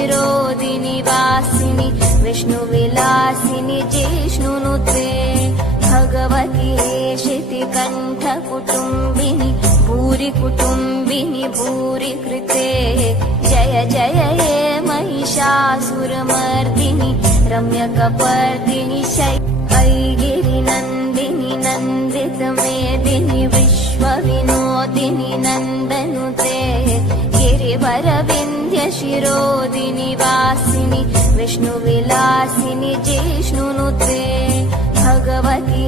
शिरोदिनि वासिनि विष्णुविलासिनि जिष्णुनुते भगवती शितिकण्ठकुटुम्बिनि भूरि कुटुम्बिनि भूरि कृते जय जय हे महिषासुरमर्दिनि रम्यकपर्दिनि ऐगिरिनन्दिनि नन्दितमेदिनि विश्वविनोदिनि नन्दनुते गिरिवरविन्ध्यशिरोदिनि वासिनि विष्णुविलासिनि जिष्णुनुते भगवती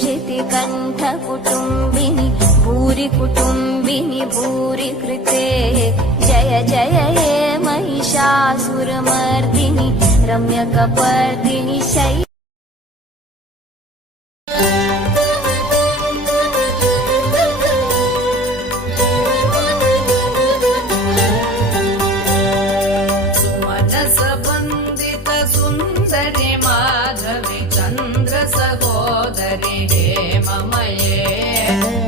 शितिकण्ठकुटुम्बिनि भूरि कुटुम्बिनि भूरि कृते जय जय हे महिषासुरमर्दिनि रम्यकपर्दिनि सहोदरि हेममये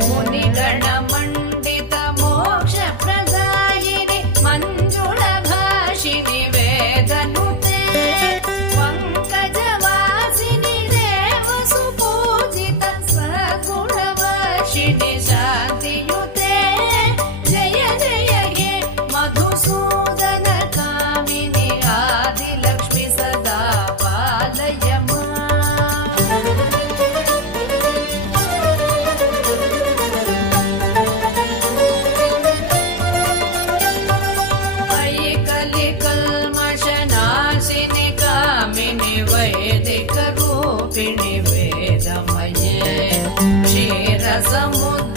मुनिगणमण्डित मोक्षप्रदायिनि मञ्जुळभाषिनि वेदनुते पङ्कजवासिनि देवसुपूजित सगुणवर्षिणि शान्तियुते जय जय हे मधुसूदन कामिनि आदिलक्ष्मि सदा पालय वैदिकरूपिणि वेदमये क्षीरसमुद्र